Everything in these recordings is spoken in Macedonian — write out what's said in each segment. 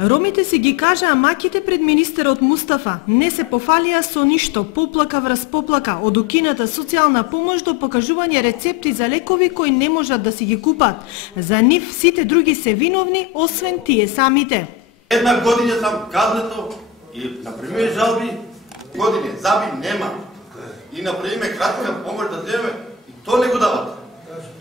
Ромите си ги кажаа маките пред министерот Мустафа, не се пофалија со ништо, поплака врз поплака, од укината социјална помош до покажување рецепти за лекови кои не можат да си ги купат. За нив сите други се виновни, освен тие самите. Една година сам казнато и например жалби, години заби нема. И например кратка помош да земе, и то не го дават.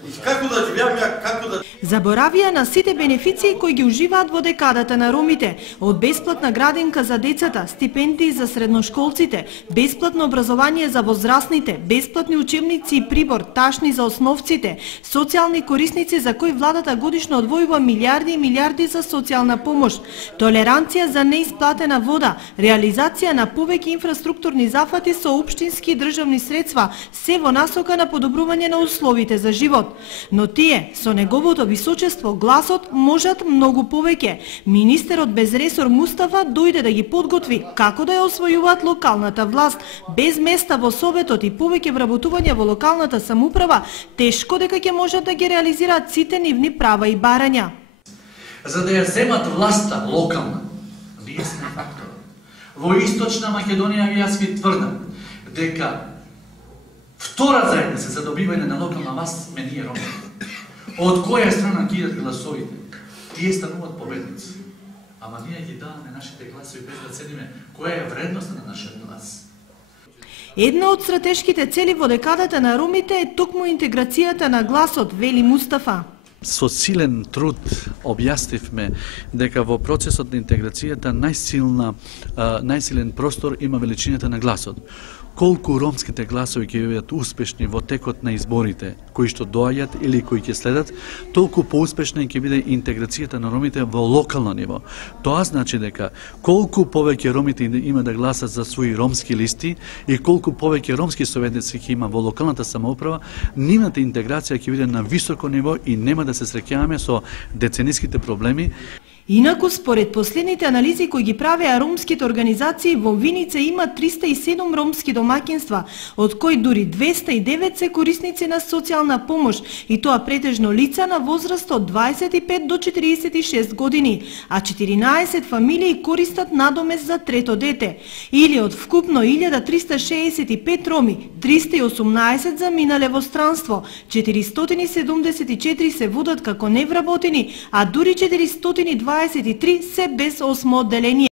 И како да живеам ја, како да... Заборавија на сите бенефиции кои ги уживаат во декадата на ромите, од бесплатна градинка за децата, стипендии за средношколците, бесплатно образование за возрастните, бесплатни учебници и прибор, ташни за основците, социјални корисници за кои владата годишно одвојува милиарди и милиарди за социјална помош, толеранција за неисплатена вода, реализација на повеќе инфраструктурни зафати со општински и државни средства, се во насока на подобрување на условите за живот. Но тие, со неговото височество, гласот, можат многу повеќе. Министерот без ресор Мустафа дојде да ги подготви како да ја освојуваат локалната власт, без места во советот и повеќе вработување во локалната самоуправа, тешко дека ќе можат да ги реализираат сите нивни права и барања. За да ја земат власта локална, ние сме фактор. Во Источна Македонија јас ви тврдам дека втора заедница за добивање на локална власт сме ние ромите. Од која страна ги идат гласовите? Тие стануваат победници. Ама ние ги даваме нашите гласови без да цениме која е вредноста на нашиот глас. Една од стратешките цели во декадата на ромите е токму интеграцијата на гласот, вели Мустафа. Со силен труд објаснивме дека во процесот на интеграцијата најсилен простор има величината на гласот. Колку ромските гласови ќе бидат успешни во текот на изборите, кои што доаѓаат или кои ќе следат, толку поуспешна ќе биде интеграцијата на ромите во локално ниво. Тоа значи дека колку повеќе ромите има да гласат за своји ромски листи и колку повеќе ромски советници ќе има во локалната самоуправа, нивната интеграција ќе биде на високо ниво и нема да се среќаваме со децениските проблеми. Инаку, според последните анализи кои ги правеа ромските организации, во Виница има 307 ромски домаќинства, од кои дури 209 се корисници на социјална помош, и тоа претежно лица на возраст од 25 до 46 години, а 14 фамилии користат надомест за трето дете. Или од вкупно 1365 роми, 318 заминале во странство, 474 се водат како невработени, а дури 423 се без осмо одделение.